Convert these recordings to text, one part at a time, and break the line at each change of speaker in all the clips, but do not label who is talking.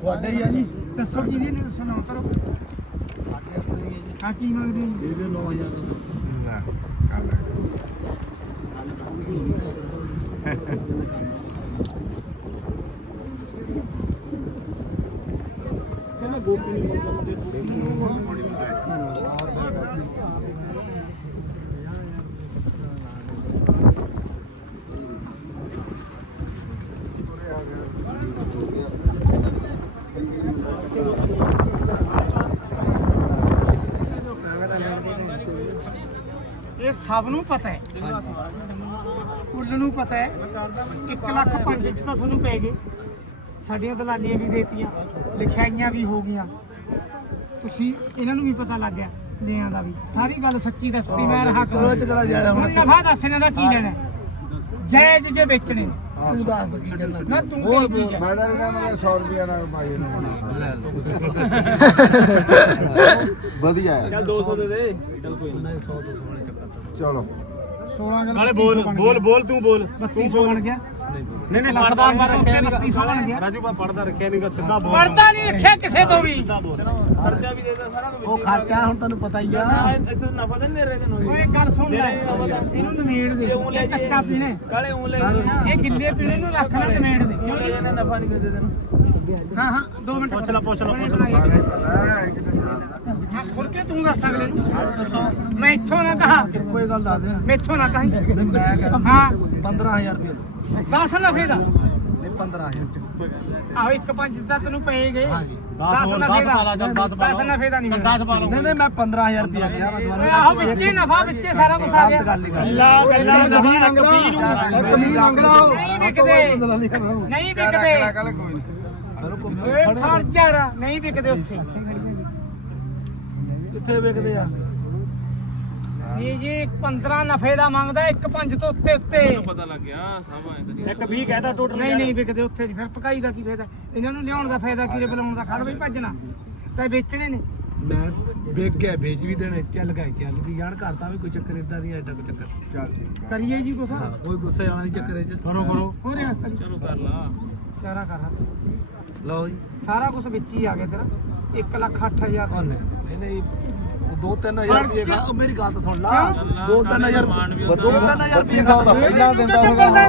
ਤੁਹਾਡੇ ਹੀ ਆ ਜੀ।
ਦੱਸੋ ਕੀ ਦੀ ਨੇ ਸੁਣਾਓ ਕਰੋ। ਹਾਂ ਕੀ ਮੰਗਦੇ ਹੋ?
ਦੇ ਦਿਓ 9000
ਨਾ
ਕਹਿੰਦਾ ਗੋਪੀ ਨੂੰ
ਇਹ ਸਭ ਨੂੰ ਪਤਾ ਹੈ, ਕੁੱਲ ਨੂੰ ਪਤਾ ਹੈ। 1 ਲੱਖ 5 ਚ ਤਾਂ ਤੁਹਾਨੂੰ ਪੈ ਗਏ। ਸਾਡੀਆਂ ਦਲਾਲੀਆਂ ਵੀ ਦੇਤੀਆਂ, ਲਿਖਾਈਆਂ ਵੀ ਹੋ ਗਈਆਂ। ਤੁਸੀਂ ਇਹਨਾਂ ਨੂੰ ਵੀ ਪਤਾ ਲੱਗ ਗਿਆ ਲਿਆਂ ਦਾ ਵੀ। ਸਾਰੀ ਗੱਲ ਸੱਚੀ ਦੱਸਦੀ ਮੈਂ ਰਹਾ ਕਰੋ। ਹੁਣ ਨਫਾ ਦੱਸ ਇਹਨਾਂ ਦਾ ਕੀ ਲੈਣਾ? ਜਾਇਜ਼ ਜੇ ਵੇਚਣੇ
ਤੂੰ ਦੱਸ ਕੀ ਕਹਿੰਦਾ
ਨਾ ਤੂੰ ਬੋਲ ਬੋਲ।
ਮੈਂ ਤਾਂ ਕਹਿੰਦਾ 100 ਰੁਪਿਆ ਨਾਲ ਪਾਈ ਨੂੰ ਵਧੀਆ ਹੈ।
ਚੱਲ 200 ਦੇ ਦੇ। ਚੱਲ ਕੋਈ ਨਾ 100 200 ਵਾਲੇ ਚੱਕਰ
ਚਲੋ
16 ਗੱਲ
ਨਾਲੇ ਬੋਲ ਬੋਲ ਬੋਲ ਤੂੰ ਬੋਲ
3200 ਬਣ ਗਿਆ।
ਨਹੀਂ ਨਹੀਂ
ਪੜਦਾ ਰੱਖਿਆ ਨਹੀਂ 3200 ਬਣ ਗਿਆ।
ਰਾਜੂ ਪੜਦਾ ਰੱਖਿਆ ਨਹੀਂਗਾ ਸਿੱਧਾ ਬੋਲ
ਪੜਦਾ ਨਹੀਂ ਰੱਖਿਆ ਕਿਸੇ ਤੋਂ ਵੀ।
ਖਰਚਾ ਵੀ ਦੇਦਾ ਸਾਰਾ ਕੁਝ ਉਹ ਖਰਚਾ ਹੁਣ ਤੈਨੂੰ ਪਤਾ ਹੀ ਆ ਇੱਥੇ ਨਫਾ ਤਾਂ ਨਹੀਂ ਦੇ ਰਹੇ ਤੈਨੂੰ
ਓਏ ਗੱਲ ਸੁਣ ਲੈ ਇਹਨੂੰ ਨਵੇੜ ਦੇ। ਇਹ ਕੱਚਾ ਪੀਣੇ
ਕਾਲੇ ਉਂਲੇ
ਇਹ ਗਿੱਲੇ ਪੀਣੇ ਨੂੰ ਰੱਖ ਲੈ ਨਵੇੜ ਦੇ।
ਉਂਲੇ ਜਿਹਨੇ ਨਫਾ ਨਹੀਂ ਦਿੰਦੇ ਤੈਨੂੰ
ਹਾਂ ਹਾਂ 2 ਮਿੰਟ
ਪੁੱਛ ਲੈ
ਸਾਰੇ ਪਤਾ ਹੈ ਕਿਤੇ
ਹਾਂ ਖੁੱਲ ਕੇ ਤੂੰ ਦੱਸ ਅਗਲੇ ਨੂੰ। ਮੈਂ ਇੱਥੋਂ ਨਾ ਕਹਾ,
ਕੋਈ ਗੱਲ ਦੱਸ ਦੇ
ਮੈਥੋਂ ਨਾ ਕਹੀਂ।
ਮੈਂ ਕਹਿੰਦਾ
ਹਾਂ
15000 ਰੁਪਏ
10 ਨਫੇ ਦਾ।
ਨਹੀਂ 15000
ਆਹੋ 1.5 ਦਾ ਤੈਨੂੰ ਪਏ ਗਏ।
10
ਨਫੇ ਦਾ 10 ਨਫੇ ਦਾ ਨਹੀਂ
10 ਪਾ ਲਓ ਨਹੀਂ ਨਹੀਂ ਮੈਂ 15000 ਰੁਪਏ ਕਿਹਾ ਮੈਂ
ਓਏ ਆਹੋ ਵਿੱਚੇ ਨਫਾ ਵਿੱਚੇ ਸਾਰਾ ਕੁਝ ਆ ਗਿਆ।
ਗੱਲ ਹੀ ਕਰ
ਅੱਲਾ ਗੱਲਾਂ ਨਹੀਂ
ਮੰਗ ਲਓ
ਨਹੀਂ ਵਿਕਦੇ ਨਹੀਂ ਵਿਕਦੇ।
ਕੱਲ ਕੋਈ ਨਹੀਂ
ਓਏ ਖਰਚਾ ਨਹੀਂ ਵਿਕਦੇ ਉੱਥੇ।
ਕਿੱਥੇ ਵੇਚਦੇ ਆ
ਇਹ ਜੀ 15 ਨਫੇ ਦਾ ਮੰਗਦਾ 1.5 ਤੋਂ ਉੱਤੇ ਉੱਤੇ।
ਪਤਾ ਲੱਗ ਗਿਆ ਸਭ ਐ 120 ਕਹਿੰਦਾ ਟੋਟਲ
ਨਹੀਂ ਵਿਕਦੇ ਉੱਥੇ ਨਹੀਂ। ਫਿਰ ਪਕਾਈ ਦਾ ਕੀ ਫਾਇਦਾ? ਇਹਨਾਂ ਨੂੰ ਲਿਆਉਣ ਦਾ ਫਾਇਦਾ ਕੀ? ਬੁਲਾਉਣ ਦਾ ਖੜ ਬਈ ਭੱਜਣਾ ਤਾਂ ਵੇਚਣੇ ਨੇ।
ਮੈਂ ਵੇਚ ਗਿਆ ਵੇਚ ਵੀ ਦੇਣੇ ਚੱਲ ਗਏ ਚੱਲ ਵੀ ਜਾਣ ਕਰਦਾ ਵੀ ਕੋਈ ਚੱਕਰ ਇਦਾਂ ਨਹੀਂ ਐਡਾ ਕੋਈ ਚੱਕਰ
ਚੱਲ ਠੀਕ ਹੈ
ਕਰੀਏ ਜੀ ਕੁਛ।
ਕੋਈ ਗੁੱਸੇ ਵਾਲਾ ਨਹੀਂ ਚੱਕਰ ਚ ਕਰੋ
ਹੋ ਰਿਹਾ
ਚਲੋ ਕਰ ਲਾ
ਸਾਰਾ ਕਰ
ਲਓ ਜੀ
ਸਾਰਾ ਕੁਝ ਵਿੱਚ ਹੀ ਆ ਗਿਆ ਤੇਰਾ। 1,08,000
ਨਹੀਂ ਨਹੀਂ 2-3000 ਰੁਪਏ ਉਹ ਮੇਰੀ ਗੱਲ ਤਾਂ ਸੁਣ ਲਾ 2-3000 2-3000 ਰੁਪਏ
ਦਾ ਪਹਿਲਾਂ ਦਿੰਦਾ ਸੀਗਾ
ਨਾ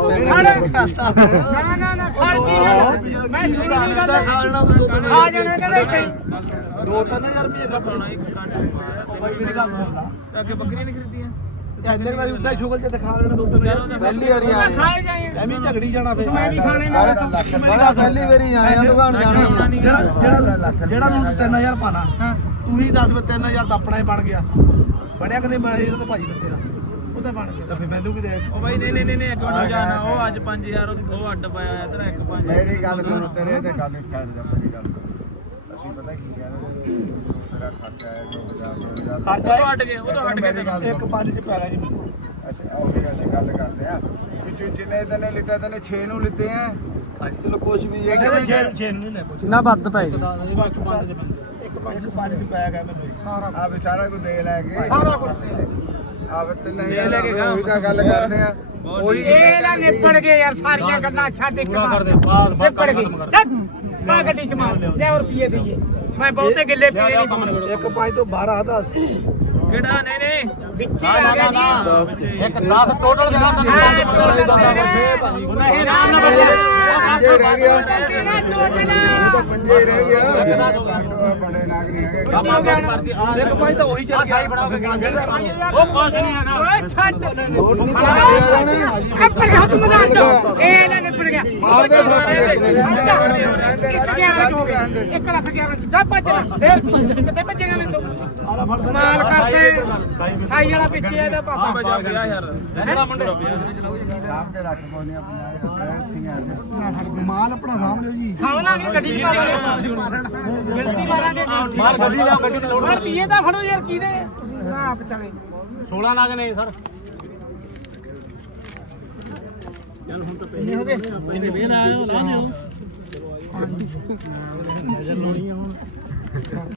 ਖੜ ਕੀ ਹੈ? ਮੈਂ ਸੁਣੀ ਨਹੀਂ ਗੱਲ।
ਖਾ ਲੈਣਾ ਤਾਂ 2-3000
ਆ ਜਾਣਾ ਕਹਿੰਦੇ ਕਈ
2-3000 ਰੁਪਏ ਦਾ ਖਾਣਾ ਇੱਕ ਘੰਟੇ ਬਾਈ ਮੇਰੀ ਗੱਲ ਸੁਣ ਲਾ ਅੱਗੇ ਬੱਕਰੀਆਂ ਨਹੀਂ ਖਰੀਦੀਆਂ ਇੰਨੇ ਵਾਰੀ ਉੱਦਾਂ ਹੀ ਸ਼ੁਗਲ ਚ ਦਿਖਾ ਲੈਣਾ 2-3000
ਪਹਿਲੀ ਵਾਰੀ ਆਏ
ਖਾਏ ਜਾਏ
ਐਵੇਂ ਝਗੜੀ ਜਾਣਾ ਫੇਰ
ਮੈਂ ਵੀ ਖਾਣੇ ਨਾਲ
ਬੜਾ ਪਹਿਲੀ ਵਾਰੀ ਆਏ ਆ ਦੁਕਾਨ ਜਾਣਾ
ਜਿਹੜਾ ਨੂੰ 3000 ਪਾਣਾ
ਹਾਂ
ਤੂੰ ਹੀ ਦੱਸ ਵੀ 3000 ਤਾਂ ਆਪਣਾ ਹੀ ਬਣ ਗਿਆ ਬਣਿਆ ਕਿ ਨਹੀਂ ਬਣਿਆ ਇਹ ਤਾਂ ਭਾਜੀ ਦਾ ਤੇਰਾ
ਉਹ ਤਾਂ ਬਣ ਗਿਆ।
ਤਾਂ ਫੇਰ ਮੈਨੂੰ ਵੀ ਦੇ ਉਹ ਬਾਈ ਨਹੀਂ ਇੱਕ ਮਿੰਟ ਜਾਣਾ ਉਹ ਅੱਜ 5000 ਉਹ ਅੱਡ ਪਾਇਆ ਹੋਇਆ ਤੇਰਾ 1-5
ਮੇਰੀ ਗੱਲ ਸੁਣ ਤੇਰੇ ਤੇ ਗੱਲ ਕਰ ਜਾ ਮੇਰੀ ਗੱਲ ਅਸੀਂ ਪਤਾ ਕੀ ਕਹਿੰਦੇ ਤੇਰਾ ਖਰਚਾ ਹੈ ਜੋ 50,000
ਉਹ ਤਾਂ ਅੱਡ ਗਏ ਉਹ ਤਾਂ ਅੱਡ ਗਏ 1-5 ਚ ਪੈ ਗਿਆ ਜੀ
ਅਸੀਂ ਗੱਲ ਕਰਦੇ ਆ ਕਿ ਜਿੰਨੇ ਤੈਨੇ ਲਿੱਤਾ ਤੈਨੇ 6 ਨੂੰ ਲਿੱਤੇ ਆ ਚਲੋ ਕੁਝ ਵੀ ਹੈ ਕਿ
6 ਨੂੰ ਲੈ ਪੁੱਛ
ਨਾ ਵੱਧ ਪਏ
1-5 ਚ ਪੈ ਗਿਆ ਮੈਨੂੰ
ਆ ਵਿਚਾਰਾ ਕੋ ਦੇ ਲੈ ਕੇ
ਸਾਰਾ ਕੁਝ
ਆ ਵੀ 3000 ਉਹੀ ਤਾਂ ਗੱਲ ਕਰਦੇ ਆ ਉਹੀ
ਇਹ ਨਾ ਨਿਪੜ ਗਏ ਯਾਰ ਸਾਰੀਆਂ ਗੱਲਾਂ ਛੱਡ ਇੱਕ ਵਾਰ ਨਿਪੜ ਗਏ ਆ ਗੱਡੀ ਚ ਮਾਰ ਲੈ ਰੁਪਏ ਦਈਏ। ਮੈਂ ਬਹੁਤੇ ਗਿੱਲੇ ਪੀਣੇ ਨਹੀਂ ਪਾਉਣੇ।
1-5 ਤੋਂ 12 10 ਕਿਹੜਾ ਨਹੀਂ
ਵਿੱਚ ਹੀ ਆ ਗਿਆ ਜੀ।
ਇੱਕ 10 ਟੋਟਲ ਦੇਣਾ
ਨਹੀਂ
ਪੰਜੇ ਰਹਿ ਗਿਆ ਇਹ ਤਾਂ ਪੰਜੇ ਰਹਿ ਗਿਆ ਬੜੇ ਨਾਗ ਨਹੀਂ ਹੈਗੇ
ਇੱਕ ਭਾਈ ਤਾਂ ਉਹੀ ਚੱਲ ਗਿਆ
ਉਹ ਕੁਛ ਨਹੀਂ ਹੈਗਾ। ਓਏ ਛੱਡ
ਨੋਟ ਨਹੀਂ ਪਾਉਂਦੇ ਨੇ
ਅੱਪਰ ਹੱਥ ਮਦਾਨ ਚੋ ਇਹ ਨਾ ਨਿਪੜ ਗਿਆ।
ਮਾਰਦੇ ਸਾਥੀ ਇੱਕ ਦੇ
ਇੱਕ ਲੱਖ 11 ਜਾ ਭੱਜ ਦੇ ਕਿੱਥੇ ਭੱਜੇਗਾ ਮੈਨੂੰ ਮਾਲ ਕਰਦੇ ਸਾਈ ਵਾਲਾ ਪਿੱਛੇ ਇਹਦਾ ਪਾਪਾ
ਬਚਾ ਗਿਆ ਯਾਰ ਮੇਰਾ ਮੁੰਡਾ
ਸਾਹਬ ਕੇ ਰੱਖ ਕੋਨੇ 50,000
ਮਾਲ ਆਪਣਾ ਸਾਂਭ ਲਿਓ ਜੀ
ਖਾਵਾਂਗੇ ਗੱਡੀ ਚ ਪਾ ਲਾਂਗੇ ਗਿਣਤੀ ਮਾਰਾਂਗੇ
ਮਾਲ ਗੱਡੀ ਲਿਆਓ, ਗੱਡੀ ਤੇ ਲੋਡ
ਪਰ ਪੀਏ ਤਾਂ ਫੜੋ ਯਾਰ ਕਿਹਦੇ ਤੁਸੀਂ ਆਪ ਚਲੇ
16 ਲੱਖ ਨੇ ਸਰ ਚੱਲ ਹੁਣ ਤਾਂ
ਹੋ ਗਏ
ਇਹਨੇ ਵੇਰ ਆਇਆ ਲਾ ਦਿਓ